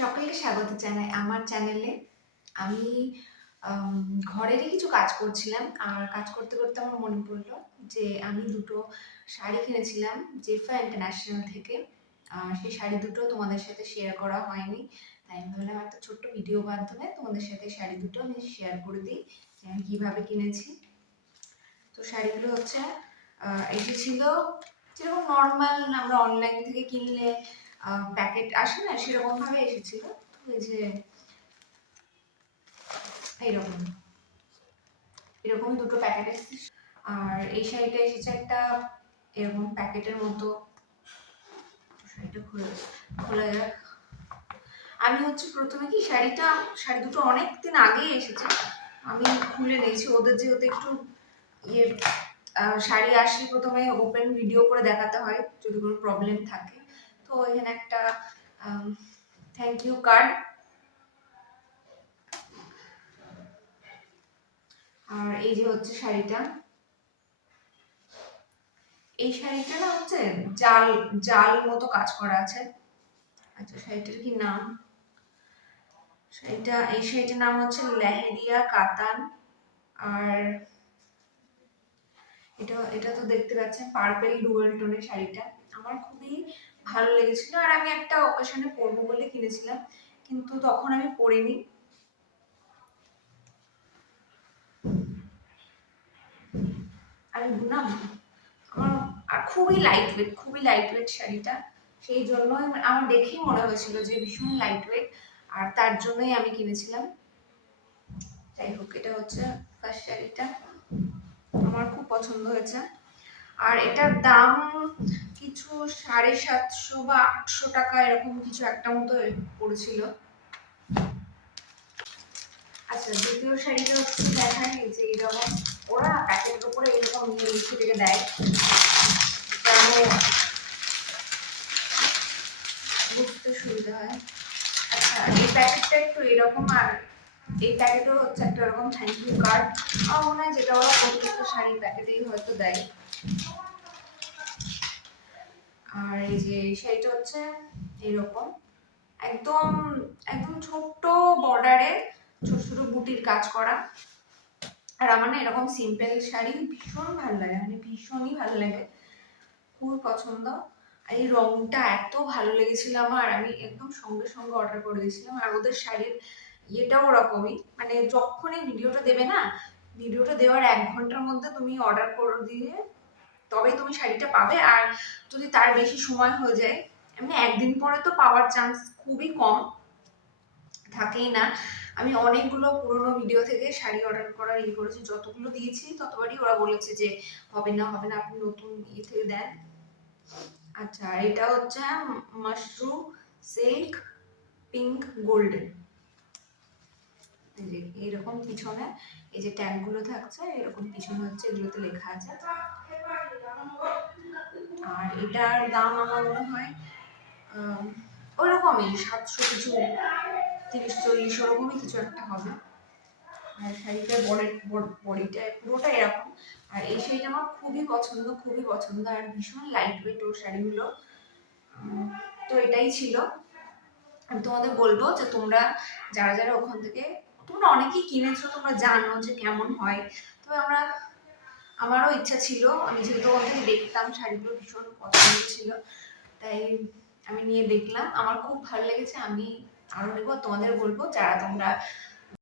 সকলকে স্বাগত জানাই আমার চ্যানেলে। আমি ঘরেরই কিছু কাজ করছিলাম, আর কাজ করতে করতে আমার মনে পড়লো যে আমি দুটো শাড়ি কিনেছিলাম জেফা ইন্টারন্যাশনাল থেকে। সেই শাড়ি দুটো তোমাদের সাথে শেয়ার করা হয়নি, তাই আমি ভাবলাম একটা ছোট্ট ভিডিও মাধ্যমে তোমাদের সাথে শাড়ি দুটো আমি শেয়ার করে দিই যে আমি কীভাবে কিনেছি। তো শাড়িগুলো হচ্ছে এসেছিল যেরকম নর্মাল আমরা অনলাইন থেকে কিনলে প্যাকেট আসে না, সেরকম ভাবে এসেছিল। এই যে এইরকম এরকম দুটো প্যাকেট এসেছে, আর এই শাড়িটা এসেছে একটা এরকম প্যাকেটের মতো। শাড়িটা খোলা যাক। আমি হচ্ছে প্রথমে কি শাড়ি দুটো অনেক দিন আগেই এসেছে, আমি খুলে নিয়েছি। ওদের যেহেতু একটু ইয়ে শাড়ি আসলে প্রথমে ওপেন ভিডিও করে দেখাতে হয় যদি কোনো প্রবলেম থাকে। তো এখানে একটা থ্যাংক ইউ কার্ড, আর এই যে হচ্ছে শাড়িটা। এই শাড়িটা না হচ্ছে জাল জাল মতো কাজ করা আছে। আচ্ছা, শাড়িটার কি নাম? এই শাড়িটার নাম হচ্ছে লেহেরিয়া কাতান। আর এটা তো দেখতে পাচ্ছেন পার্পল ডুয়াল টোনের শাড়িটা আমার খুবই ভালো লেগেছিল, আর আমি একটা অকেশনে পরবো বলে কিনেছিলাম, কিন্তু তখন আমি পরিনি। আমি না আমার আর খুবই লাইট ওয়েট শাড়িটা, সেই জন্য আমার দেখেই মনে হয়েছিল যে ভীষণ লাইট ওয়েট, আর তার জন্যই আমি কিনেছিলাম। যাই হোক, এটা হচ্ছে ফার্স্ট শাড়িটা, আমার খুব পছন্দ হয়েছে। আর এটার দাম কিছু 750 বা 800 টাকা এরকম কিছু একটা মতো পড়েছিল। আচ্ছা, দ্বিতীয় শাড়িটা হচ্ছে দেখায় যে এরকম ওরা প্যাকেটের উপরে এরকম নিয়ে লিখে রেখে দেয়, বুঝতে সুবিধা হয়। আচ্ছা, এই প্যাকেটটা একটু এরকম, আর এই প্যাকেটও হচ্ছে একটা এরকম থ্যাংক ইউ কার্ড। আমার মনে হয় যেটা ওরা প্রত্যেকটা শাড়ির প্যাকেটেই হয়তো দেয়। আর এই যে শাড়িটা হচ্ছে এরকম একদম একদম ছোট্ট বর্ডারে ছোট ছোট বুটির কাজ করা। আর আমার না এরকম সিম্পল শাড়ি ভীষণ ভালো লাগে, মানে ভীষণই ভালো লাগে, খুব পছন্দ। আর এই রংটা এত ভালো লেগেছিল আমার, আমি একদম সঙ্গে সঙ্গে অর্ডার করে দিয়েছিলাম। আর ওদের শাড়ির ইয়েটাও ওরকমই, মানে যখনই ভিডিওটা দেবে না, ভিডিওটা দেওয়ার 1 ঘন্টার মধ্যে তুমি অর্ডার করে দিয়ে তবেই তুমি শাড়িটা পাবে। আর যদি তার বেশি সময় হয়ে যায়, এমনি একদিন পরে তো পাওয়ার চান্স খুবই কম, থাকেই না। আমি অনেকগুলো পুরোনো ভিডিও থেকে শাড়ি অর্ডার করার করেছি, যতগুলো দিয়েছি ততবারই ওরা বলেছে যে হবে না আপনি নতুন ইয়ে থেকে দেন। আচ্ছা, এটা হচ্ছে মাশরুম সিল্ক পিঙ্ক গোল্ডেন। এইরকম পিছনে এই যে ট্যাগ গুলো থাকছে, এরকম পিছনে হচ্ছে এগুলোতে লেখা আছে। আর এটার দাম আমার মনে হয় ওইরকমই 700 কিছু, 30-40 ওরকমই কিছু একটা হবে। আর শাড়িটার বডিটা পুরোটা এরকম। আর এই শাড়িটা আমার খুবই পছন্দ, আর ভীষণ লাইট ওয়েট ওর শাড়িগুলো। তো এটাই ছিল। আমি তোমাদের বলবো যে তোমরা যারা যারা ওখান থেকে, তোমরা অনেকেই কিনেছো, তোমরা জানো যে কেমন হয়। তবে আমারও ইচ্ছা ছিল, আমি যেহেতু ওখান থেকে দেখতাম শাড়িগুলো ভীষণ পছন্দ ছিল, তাই আমি নিয়ে দেখলাম, আমার খুব ভালো লেগেছে। আমি আরো নেবো, তোমাদের বলবো যারা তোমরা